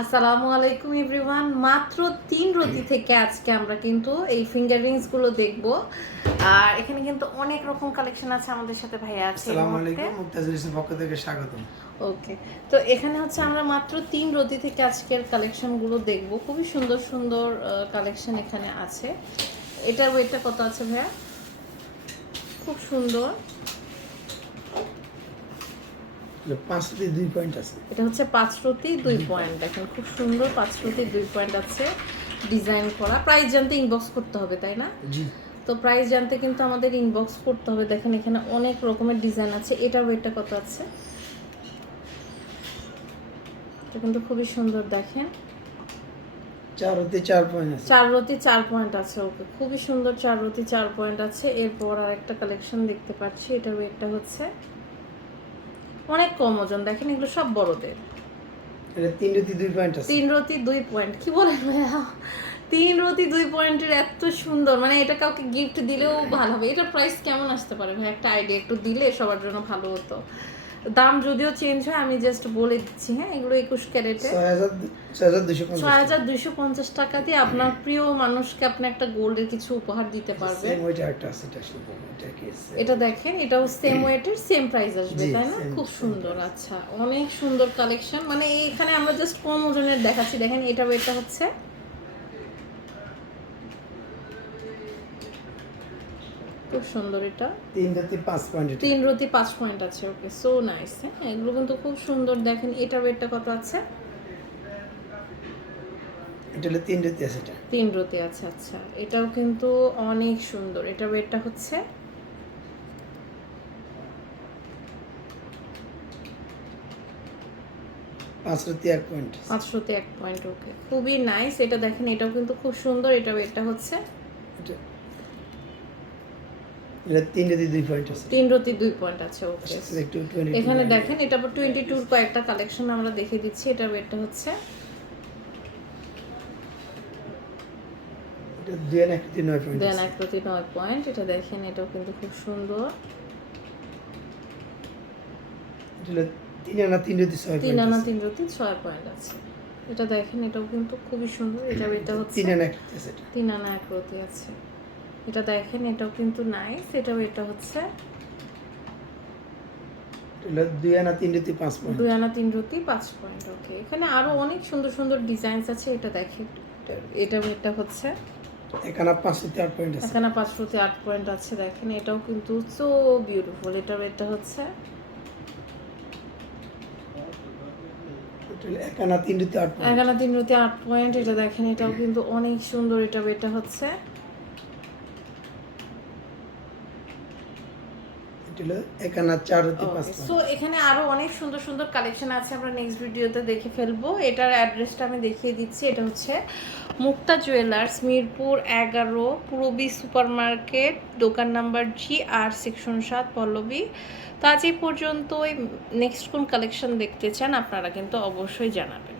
আসসালামু আলাইকুম এভরিওয়ান। মাত্র তিন রতি থেকে আজকে আমরা কিন্তু এই ফিঙ্গার রিংসগুলো দেখব। আর এখানে কিন্তু অনেক রকম কালেকশন আছে আমাদের সাথে ভাইয়া আছে আসসালামু আলাইকুম মুক্তাজুল ইসলাম পক্ষ থেকে স্বাগত ওকে। তো এখানে হচ্ছে আমরা মাত্র তিন রতি থেকে আজকের কালেকশনগুলো দেখব। খুবই সুন্দর সুন্দর কালেকশন এখানে আছে। এটার ওয়েটটা কত আছে ভাইয়া? খুব সুন্দর। পাঁচটি দুই পয়েন্ট আছে। এটা হচ্ছে দুই পয়েন্ট দেখেন খুব সুন্দর দুই পয়েন্ট আছে ডিজাইন করা। প্রাইস জানতে ইনবক্স করতে হবে তাই না? জি। তো প্রাইস জানতে কিন্তু আমাদের ইনবক্স করতে হবে। দেখেন এখানে অনেক রকমের ডিজাইন আছে। এটা ওয়েটটা কত আছে? এটা কিন্তু খুবই সুন্দর দেখেন। চার চার পয়েন্ট আছে। চার রতি চার পয়েন্ট আছে ওকে। খুবই সুন্দর চার রতি চার পয়েন্ট আছে। এরপর আর একটা কালেকশন দেখতে পাচ্ছি। এটা ওয়েটটা হচ্ছে অনেক কম ওজন দেখেন এগুলো সব বড়দের। তিন রতি দুই পয়েন্ট তিন রতি দুই পয়েন্ট কি বলেন ভাইয়া? তিন রতি দুই পয়েন্টের এত সুন্দর মানে এটা কাউকে গিফট দিলেও ভালো হবে। এটার প্রাইস কেমন আসতে পারে ভাই? একটা আইডিয়া একটু দিলে সবার জন্য ভালো হতো। দাম যদিও চেঞ্জ হয় আমি জাস্ট বলে দিচ্ছি হ্যাঁ এগুলো একুশ ক্যারেটে। ছয় হাজার দুইশো পঞ্চাশ টাকা। দিয়ে আপনার প্রিয় মানুষকে আপনি একটা গোল্ডের কিছু উপহার দিতে আছে এটা দেখেন এটাও সেম ওয়েটের সেম প্রাইস আসবে তাই না? খুব সুন্দর আচ্ছা অনেক সুন্দর কালেকশন মানে এখানে আমরা জাস্ট কম ওজনের দেখাচ্ছি দেখেন এটা ওয়েটটা হচ্ছে খুব সুন্দর এটা। তিন রতি পাঁচ পয়েন্ট তিন রতি পাঁচ পয়েন্ট আছে ওকে সো নাইস হ্যাঁ এগুলো কিন্তু খুব সুন্দর দেখেন এটা ওয়েটটা কত আছে? এটা হলো তিন রতি আছে এটা। তিন রতি আছে আচ্ছা এটাও কিন্তু অনেক সুন্দর এটা ওয়েটটা হচ্ছে? পাঁচ রতি এক পয়েন্ট। পাঁচশোতে এক পয়েন্ট ওকে খুবই নাইস এটা দেখেন এটাও কিন্তু খুব সুন্দর এটা ওয়েটটা হচ্ছে? এটা এটা তিন রতি দুই পয়েন্ট আছে। তিন রতি দুই পয়েন্ট আছে ওকে টোয়েন্টি এখানে দেখেন এটা টোয়েন্টি টুর কয়েকটা কালেকশন আমরা দেখে দিচ্ছি এটা ওয়েটটা হচ্ছে। এটা দেন এক প্রতি নয় পয়েন্ট দেখেন এটাও কিন্তু খুব সুন্দর। তিন আনা তিন রতি ছয় তিন পয়েন্ট আনা আছে। তিন রতি ছয় পয়েন্ট আছে। এটা দেখেন এটাও কিন্তু খুবই সুন্দর এটা এটা হচ্ছে তিন আনা একটি তিন আনা এক রতি আছে। এটা দেখেন এটাও কিন্তু নাইস এটাও এটা হচ্ছে দুই আনা তিন রতি পাঁচ পয়েন্ট দুই আনা তিন রতি পাঁচ পয়েন্ট ওকে এখানে আরও অনেক সুন্দর সুন্দর ডিজাইনস আছে এটা দেখেন এটা এটা হচ্ছে এখানে পাঁচ রতি আট পয়েন্ট আছে। এখানে পাঁচ রতি আট পয়েন্ট আছে দেখেন। এটাও কিন্তু সো বিউটিফুল এটা এটা হচ্ছে রতি আট পয়েন্ট তিন রতি আট পয়েন্ট এটা দেখেন এটাও কিন্তু অনেক সুন্দর। এটা এটা হচ্ছে এটা হলো চার সো এখানে আরও অনেক সুন্দর সুন্দর কালেকশন আছে আমরা নেক্সট ভিডিওতে দেখে ফেলব। এটার অ্যাড্রেসটা আমি দেখিয়ে দিচ্ছি এটা হচ্ছে মুক্তা জুয়েলার্স মিরপুর এগারো পূরবী সুপার মার্কেট দোকান নাম্বার জি আর সেকশন সাত পল্লবী। তো আজ এই পর্যন্তই। নেক্সট কোন কালেকশন দেখতে চান আপনারা কিন্তু অবশ্যই জানাবেন।